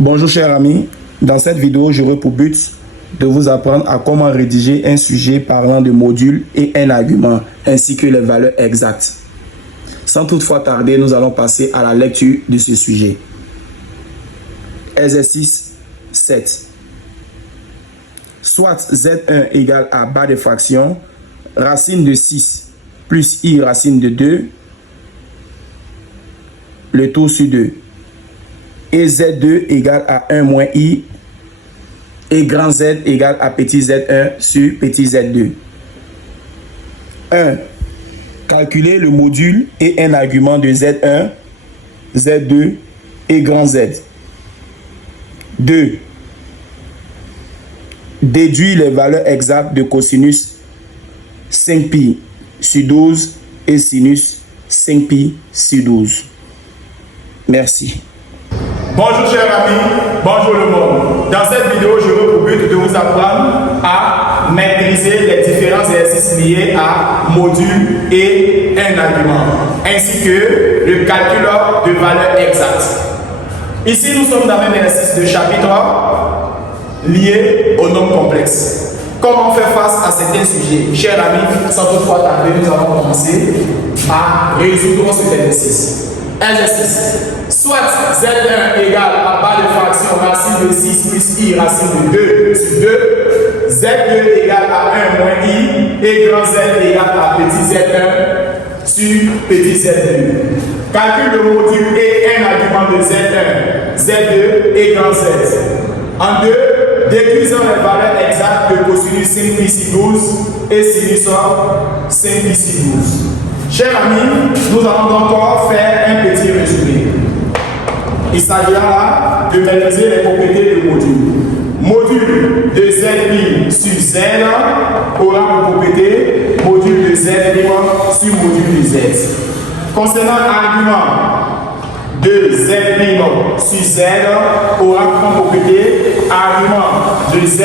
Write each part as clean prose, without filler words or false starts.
Bonjour chers amis, dans cette vidéo j'aurai pour but de vous apprendre à comment rédiger un sujet parlant de modules et un argument ainsi que les valeurs exactes. Sans toutefois tarder, nous allons passer à la lecture de ce sujet. Exercice 7. Soit Z1 égale à barre de fraction, racine de 6 plus I racine de 2, le tout sur 2. Et Z2 égale à 1 moins I et grand Z égale à petit Z1 sur petit Z2. 1. Calculer le module et un argument de Z1, Z2 et grand Z. 2. Déduire les valeurs exactes de cosinus 5pi sur 12 et sinus 5pi sur 12. Merci. Bonjour chers amis, bonjour le monde. Dans cette vidéo, je veux pour but de vous apprendre à maîtriser les différents exercices liés à module et un argument, ainsi que le calcul de valeurs exactes. Ici, nous sommes dans un exercice de chapitre lié aux nombres complexes. Comment faire face à certains sujets? Chers amis, sans toutefois tarder, nous allons commencer à résoudre cet exercice. Exercice. Soit Z1 égale à barre de fraction racine de 6 plus I racine de 2 sur 2. Z2 égale à 1 moins I et grand Z égale à petit Z1 sur petit Z2. Calcule le module et un argument de Z1, Z2 et grand Z. En 2, déduisons les valeurs exactes de cosinus 5pi sur 12 et sinus 5pi sur 12. Chers amis, nous allons encore faire un petit résumé. Il s'agira là de maîtriser les propriétés du module. Module de Z' sur Z aura pour propriété module de Z' sur module de Z. Concernant l'argument de Z' sur Z aura comme propriété argument de Z'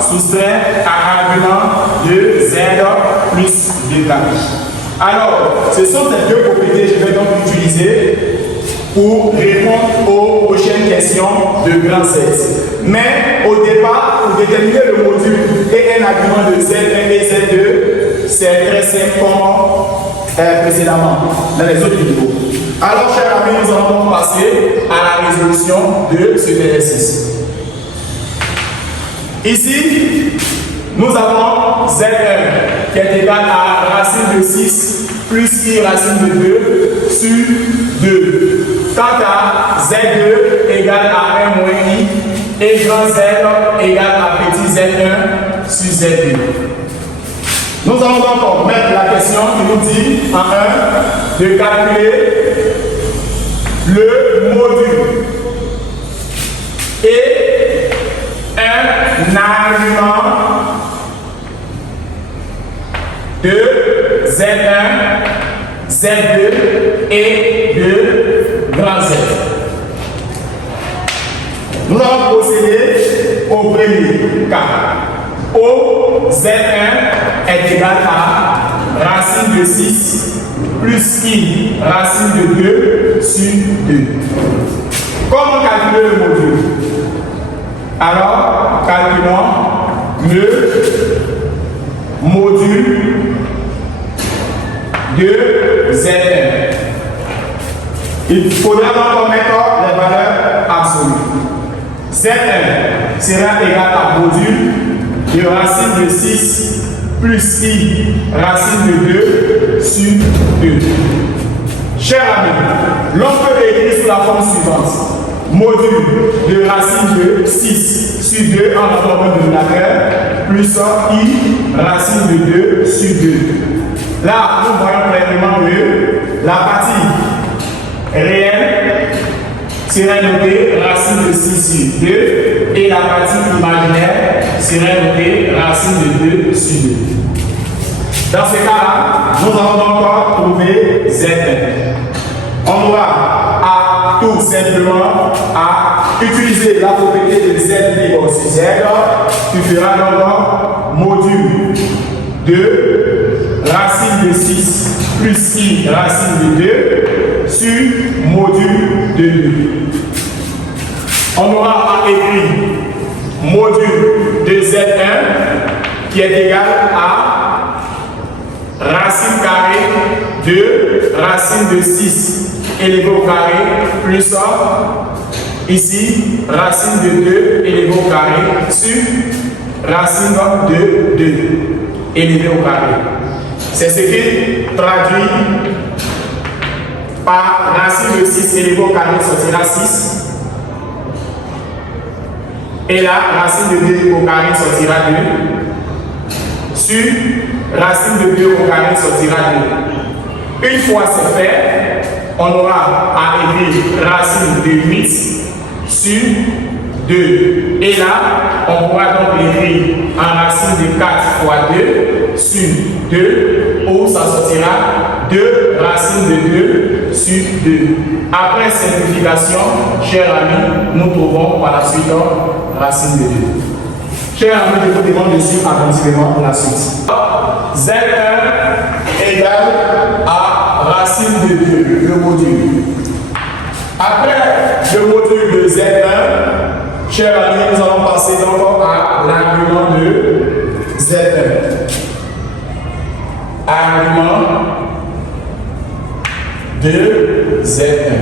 soustrait à argument de Z plus 2 carré. Alors, ce sont ces deux propriétés que je vais donc utiliser pour répondre aux prochaines questions de grand Z. Mais au départ, pour déterminer le module et un argument de Z1 et Z2, c'est très simple comme précédemment dans les autres vidéos. Alors, chers amis, nous allons donc passer à la résolution de cet exercice. Ici, nous avons Z1 qui est égal à racine de 6 plus I racine de 2 sur 2. Quant à Z2 égale à 1 moins I et grand Z égale à petit Z1 sur Z2. Nous allons donc mettre la question qui nous dit en 1 de calculer le module et un argument de Z1, Z2 et de grand Z. Nous allons procéder au premier cas. Où Z1 est égal à racine de 6 plus I racine de 2 sur 2. Comment calculer le module? Alors, calculons le module de Z1. Il faudra donc mettre les valeurs absolues. Z1 sera égal à module de racine de 6 plus I racine de 2 sur 2. Chers amis, l'on peut écrire sous la forme suivante. Module de racine de 6 sur 2 en la forme dénominateur plus I racine de 2 sur 2. Là, nous voyons clairement que la partie réelle sera notée racine de 6 sur 2 et la partie imaginaire sera notée racine de 2 sur 2. Dans ce cas-là, nous allons encore trouver Z1. On aura tout simplement à utiliser la propriété de Z libre sur Z. Tu feras donc module de racine de 6 plus I racine de 2 sur module de 2. On aura à écrire module de Z1 qui est égal à racine carrée de racine de 6 élevé au carré plus ici racine de 2 élevé au carré sur racine de 2 élevé au carré. C'est ce qui traduit par racine de 6 élevé au carré sortira 6. Et là, racine de 2 au carré sortira 2. Sur racine de 2 au carré sortira 2. Une fois c'est fait, on aura à écrire racine de 8 sur 2. Et là, on pourra donc écrire en racine de 4 fois 2 sur 2, où ça sortira 2 racines de 2 sur 2. Après simplification, chers amis, nous trouvons par la suite racine de 2. Chers amis, je vous demande de suivre attentivement la suite. Z1 égale à racine de 2, le module. Après le module de Z1, chers amis, nous allons passer donc à l'argument de Z1. Argument de Z1.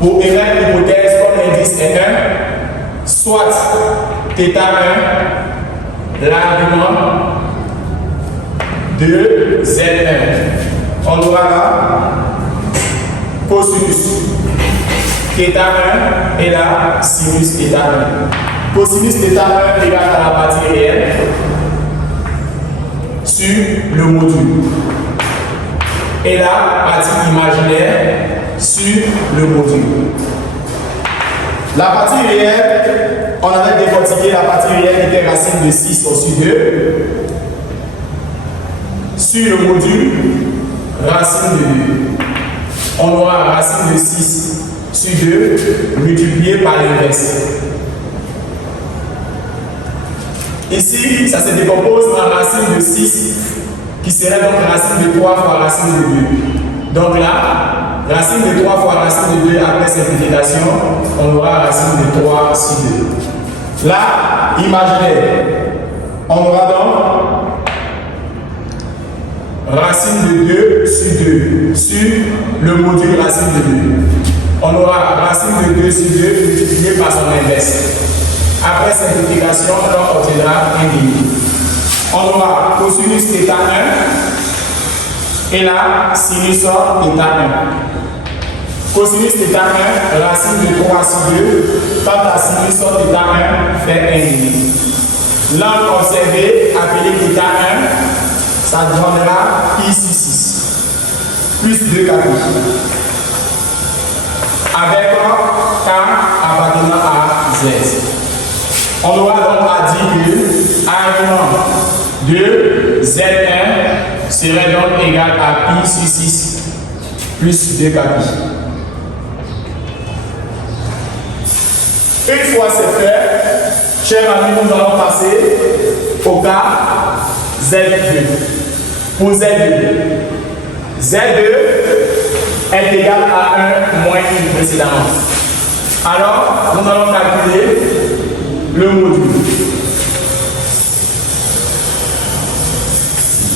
Pour émettre l'hypothèse comme l'indice est 1, soit θ1, l'argument de Z1. On aura là cosinus θ1 et là sinus θ1. Cosinus θ1 égale à la partie réelle sur le module. Et la partie imaginaire sur le module. La partie réelle, on avait décortiqué la partie réelle qui était racine de 6 au-dessus 2. Sur le module, racine de 2. On aura racine de 6 sur 2 multiplié par l'inverse. Ici, ça se décompose en racine de 6 qui serait donc racine de 3 fois racine de 2. Donc là, racine de 3 fois racine de 2 après simplification, on aura racine de 3 sur 2. Là, imaginaire, on aura donc racine de 2 sur 2 sur le module racine de 2. On aura racine de 2 sur 2 multiplié par son inverse. Après simplification, on obtiendra un demi. On aura cosinus θ1 et là sinus θ1. Cosinus θ1, racine de 3 sur 2, quand la sinus θ1 fait 1 demi. L'angle observé, appelé θ1, ça donnera pi sur 6, plus 2 carrés. Avec K appartenant à Z. On aura donc à dire que argument de Z1 serait donc égal à pi sur 6 plus 2 pi. Une fois c'est fait, chers amis, nous allons passer au cas Z2. Pour Z2, Z2 est égal à 1 moins I précédemment. Alors, nous allons calculer le module.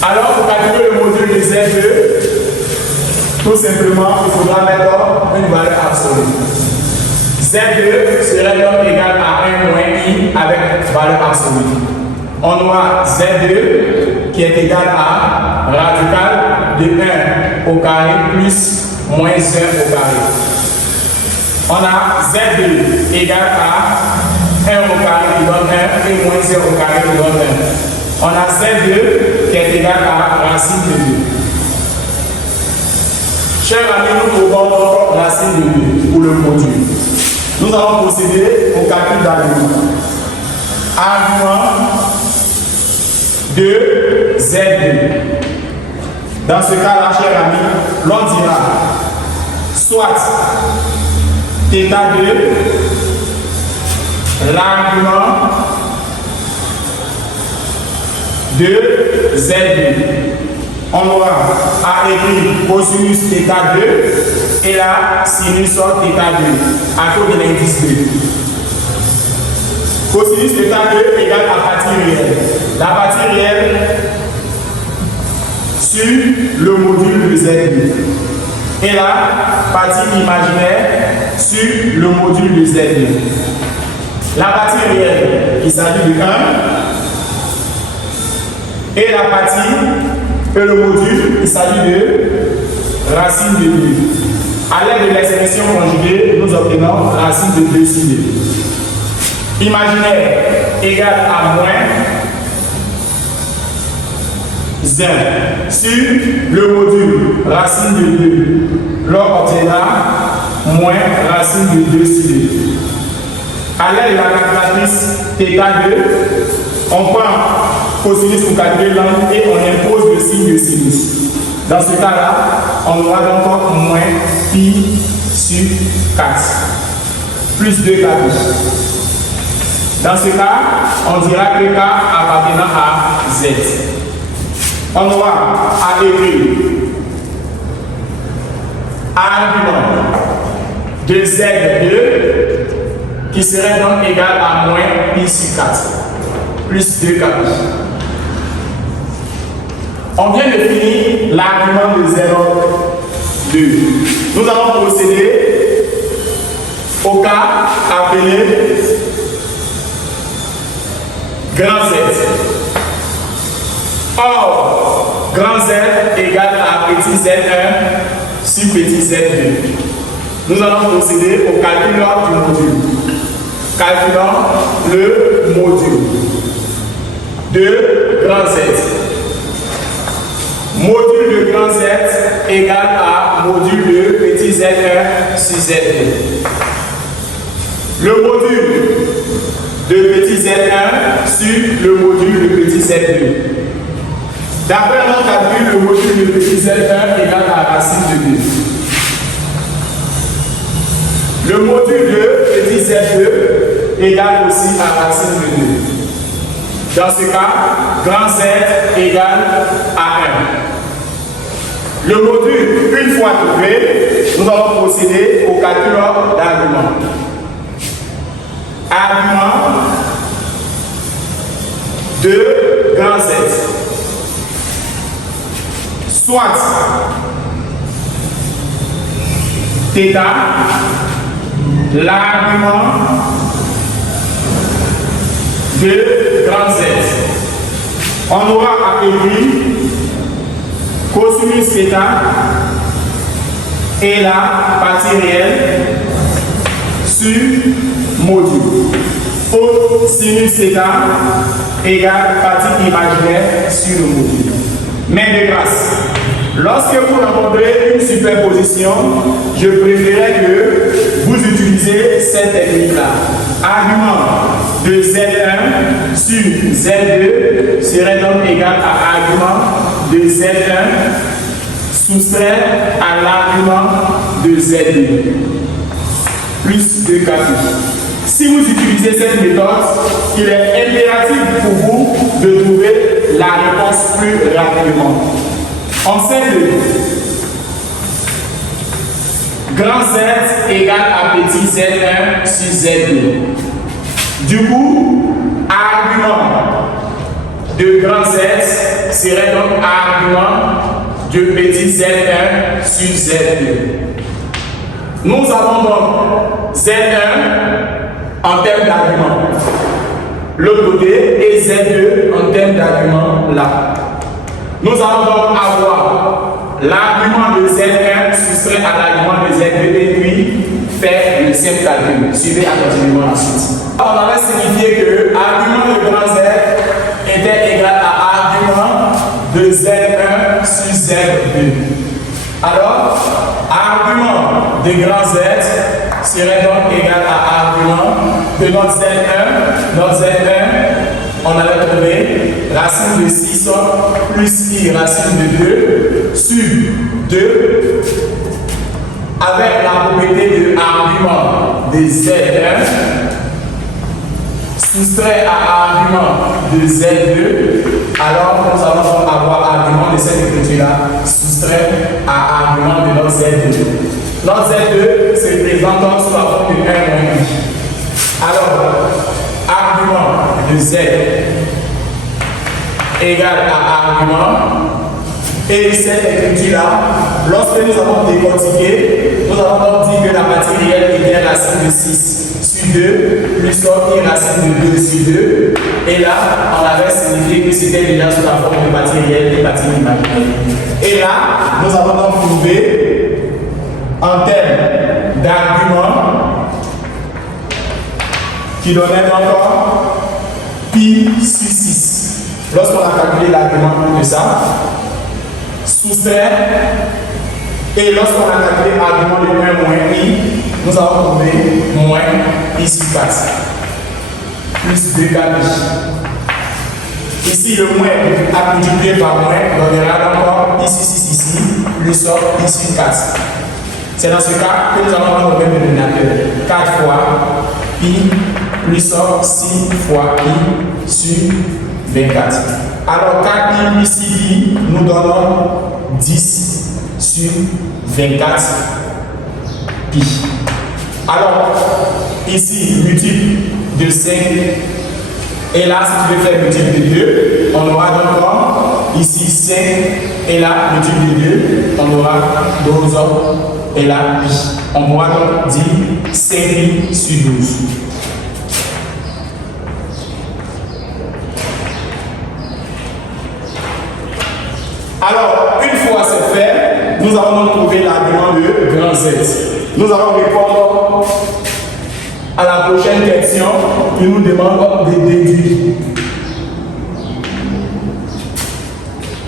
Alors, pour calculer le module de Z2, tout simplement, il faudra mettre une valeur absolue. Z2 serait donc égal à 1 moins I avec valeur absolue. On aura Z2 qui est égal à radical de 1 au carré plus moins 1 au carré. On a Z2 égal à 1 au carré qui donne 1 et moins 1 au carré qui donne 1. On a Z2 qui est égal à racine de 2. Chers amis, nous trouvons donc racine de 2 pour le module. Nous allons procéder au calcul d'argument. Argument de Z2. Dans ce cas-là, chers amis, l'on dira soit θ2, l'argument de Z2. On aura à écrire cosinus θ2 et là, sinus θ2 à cause de l'indice 2. Cosinus θ2 égale à partie réelle. La partie réelle sur le module de Z2. Et la partie imaginaire sur le module de Z2. La partie réelle, il s'agit de 1. Et la partie, le module, il s'agit de racine de 2. À l'aide de l'expression conjuguée, nous obtenons racine de 2 sur 2. Imaginaire égale à moins 1 sur le module racine de 2. L'on obtiendra moins racine de 2 sur 2. À l'aide de la calculatrice θ2, on prend cosinus pour calculer l'angle et on impose le signe de sinus. Dans ce cas-là, on aura donc moins pi sur 4 plus 2 4. Dans ce cas, on dira que K appartenant à Z. On aura à écrire argument de Z2 qui serait donc égal à moins pi sur 4 plus 2 4. On vient de finir l'argument de Z2. Nous allons procéder au cas appelé grand Z. Or, grand Z égale à petit Z1 sur petit Z2. Nous allons procéder au calcul du module. Calculons le module de grand Z. Module de grand Z égale à module de petit Z1 sur Z2. Le module de petit Z1 sur le module de petit Z2. D'après notre calcul, le module de petit Z1 égale à racine de 2. Le module de petit Z2 égale aussi à racine de 2. Dans ce cas, grand Z égale à 1. Le module, une fois trouvé, nous allons procéder au calcul d'argument. Argument de grand Z. Soit θ, l'argument de grand Z. On aura à écrire cosinus θ et la partie réelle sur module. Cosinus θ égale partie imaginaire sur le module. Mais de grâce, lorsque vous rencontrez une superposition, je préférerais que vous utilisez cette technique-là. Argument de Z1 sur Z2 serait donc égal à argument de Z1 soustrait à l'argument de Z2 plus 2 4. Si vous utilisez cette méthode, il est impératif pour vous de trouver la réponse plus rapidement. On sait que grand Z égale à petit Z1 sur Z2. Du coup, argument de grand Z serait donc argument de petit Z1 sur Z2. Nous avons donc Z1 en termes d'argument. L'autre côté et Z2 en termes d'argument là. Nous allons donc avoir l'argument de Z1 soustrait à l'argument de Z2 et puis faire le simple calcul. Suivez attentivement la suite. On avait signifié que l'argument de grand Z était égal à argument de Z1 sur Z2. Alors, argument de grand Z serait donc égal à argument de notre Z1. Notre Z1, on avait trouvé racine de 6 plus I racine de 2 sur 2 avec la propriété de argument de Z1 soustrait à argument de Z2. Alors nous allons avoir argument de cette écriture-là soustrait à argument de notre Z2. Notre Z2 se présente sous la forme de 1 moins I. Alors, argument de Z égale à argument. Et cette écriture-là, lorsque nous avons décortiqué, nous avons dit que la partie réelle était racine de 6 sur 2, plus I racine de 2 sur 2. Et là, on avait signifié que c'était déjà sous la forme de partie réelle et partie imaginaire. Et là, nous avons donc prouvé en termes d'argument qui donnait encore pi sur 6. Lorsqu'on a calculé l'argument de ça, soustraire, et lorsqu'on a calculé l'argument de 1 moins I, nous avons trouvé moins I sur 4 plus 2 ici le moins à multiplier par moins donnera encore I sur 6 ici plus I sur 4. C'est dans ce cas que nous avons le même dénominateur 4 fois I plus 6 fois I sur 24. Alors 4I plus 6I nous donnons 10 sur 24 pi. Alors ici multiple de 5 et là si tu veux faire multiple de 2 on aura donc ici 5 et là multiple de 2 on aura 12 et là pi. On pourra donc dire 5pi sur 12. Alors, une fois c'est fait, nous allons trouver l'argument de grand Z. Nous allons répondre à la prochaine question qui nous demande de déduire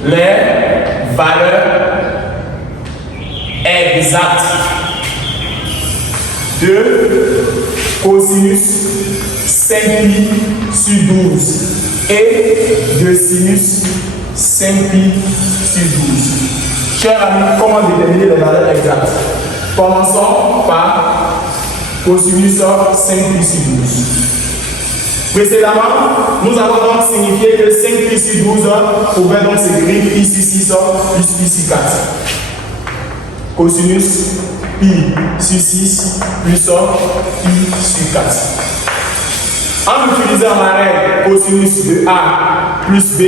les valeurs exactes de cosinus 5pi sur 12 et de sinus 5pi sur 12. Chers amis, comment déterminer les valeurs exactes? Commençons par cosinus 5pi sur 12. Précédemment, nous avons donc signifié que 5pi sur 12 pouvait donc s'écrire pi sur 6 plus pi sur 4. Cosinus pi sur 6 plus pi sur 4. En utilisant la règle cosinus de A plus B,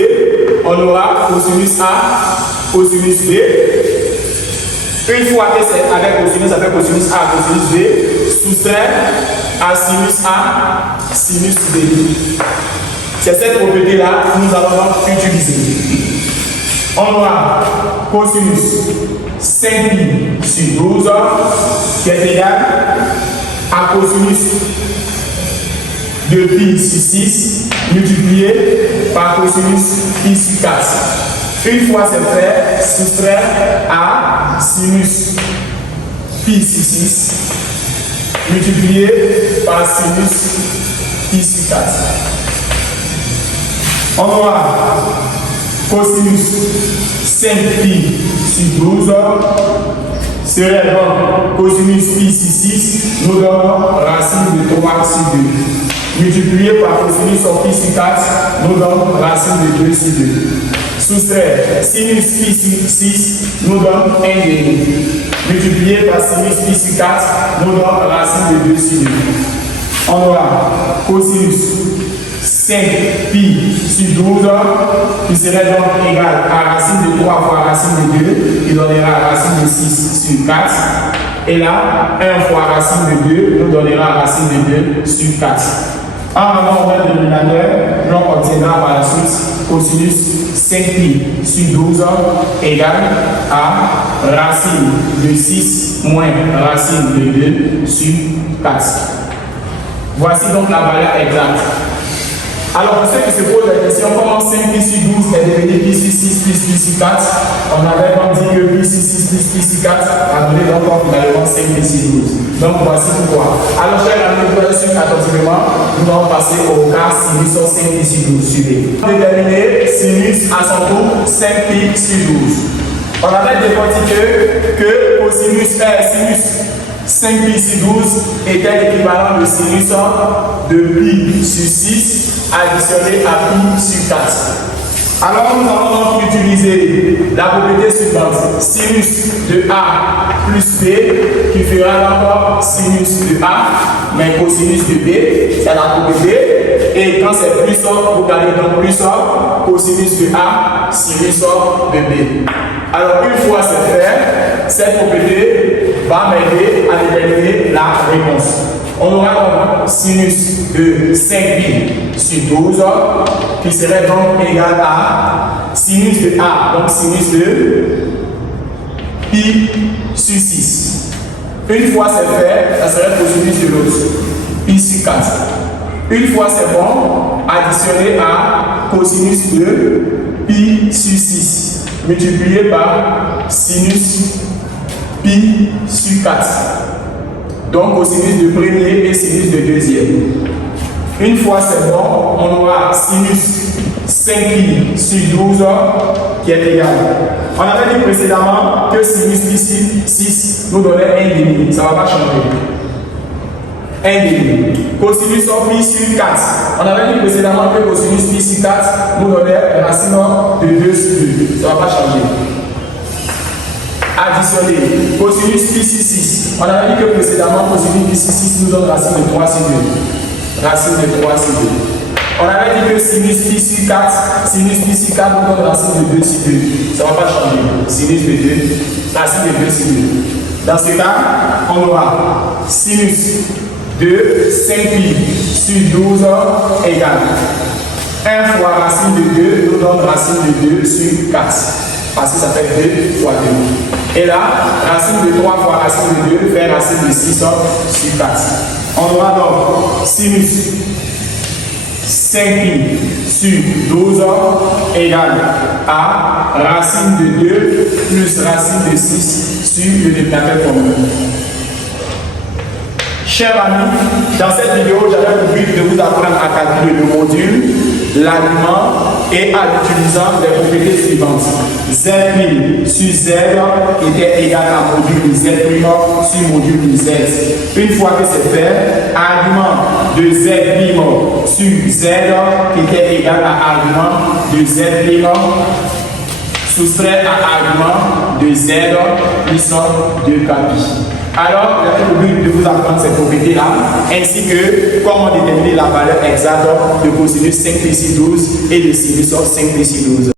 on aura cosinus A, cosinus B. Une fois que c'est avec cosinus A, cosinus B, soustrait à sinus A, sinus B. C'est cette propriété-là que nous allons donc utiliser. On aura cosinus 5pi sur 12 qui est égal à cosinus de pi sur 6 multiplié par cosinus pi sur 4. Une fois c'est fait, soustraire à sinus pi sur 6 multiplié par sinus pi sur 4. On aura cosinus 5pi sur 12 serait donc cosinus pi sur 6 nous donne racine de 3 sur 2. Multiplié par cosinus pi sur 4 nous donne racine de 2 sur 2. Soustraire sinus pi sur 6 nous donne 1 demi. Multiplié par sinus pi sur 4 nous donne racine de 2 sur 2. On aura cosinus 5pi sur 12 qui serait donc égal à racine de 3 fois racine de 2 qui donnera racine de 6 sur 4. Et là, 1 fois racine de 2 nous donnera racine de 2 sur 4. En avant le dénominateur, l'on obtiendra par la suite cosinus 5pi sur 12 égale à racine de 6 moins racine de 2 sur 4. Voici donc la valeur exacte. Alors, pour ceux qui se posent la question, comment 5pi sur 12 est devenu pi sur 6 plus pi sur 4? On avait donc dit que pi sur 6 plus pi sur 4 a donné donc finalement 5pi sur 12. Donc, voici pourquoi. Alors, chers amis, vous allez suivre attentivement. Nous allons passer au cas sinus 5pi sur 12. Suivez. Déterminer sinus à son tour 5pi sur 12. On avait décortiqué que cosinus sinus 5pi sur 12 était l'équivalent de sinus de pi sur 6 additionné à pi sur 4. Alors nous allons donc utiliser la propriété suivante, sinus de A plus B, qui fera d'abord sinus de A, mais cosinus de B, c'est la propriété. Et quand c'est plus vous gardez donc plus cosinus de A, sinus de B. Alors une fois c'est fait, cette propriété va m'aider à déterminer la réponse. On aura donc sinus de 5pi sur 12 qui serait donc égal à sinus de A, donc sinus de pi sur 6. Une fois c'est fait, ça serait cosinus de l'autre, pi sur 4. Une fois c'est bon, additionner à cosinus de pi sur 6 multiplié par sinus pi sur 4. Donc cosinus de premier et sinus de deuxième. Une fois c'est bon, on aura sinus 5pi sur 12 qui est égal. On avait dit précédemment que sinus pi sur 6 nous donnait 1,5. Ça ne va pas changer. 1,5. Cosinus pi sur 4. On avait dit précédemment que cosinus pi sur 4 nous donnait racine de 2 sur 2. Ça ne va pas changer. Additionner cosinus pi sur 6. On avait dit que précédemment cosinus pi sur 6 nous donne racine de 3 sur 2. Racine de 3 sur 2. On avait dit que sinus pi sur 4 nous donne racine de 2 sur 2. Ça ne va pas changer. Sinus de 2, racine de 2 sur 2. Dans ce cas, on aura sinus de 5pi sur 12 égale 1 fois racine de 2 nous donne racine de 2 sur 4. Parce que ça fait 2 fois 2. Et là, racine de 3 fois racine de 2 fait racine de 6 sur 4. On aura donc sinus 5pi sur 12 égale à racine de 2 plus racine de 6 sur le dénominateur commun. Chers amis, dans cette vidéo, j'avais pour but de vous apprendre à calculer le module, l'argument et à l'utilisant des propriétés suivantes. Z' sur Z était égal à module Z' sur module Z. Une fois que c'est fait, argument de Z' sur Z était égal à argument de Z' soustrait à argument de Z puissance de Kpi. Alors, j'ai le but de vous apprendre ces propriétés-là, ainsi que comment déterminer la valeur exacte de cosinus 5pi sur 12 et de sinus 5pi sur 12.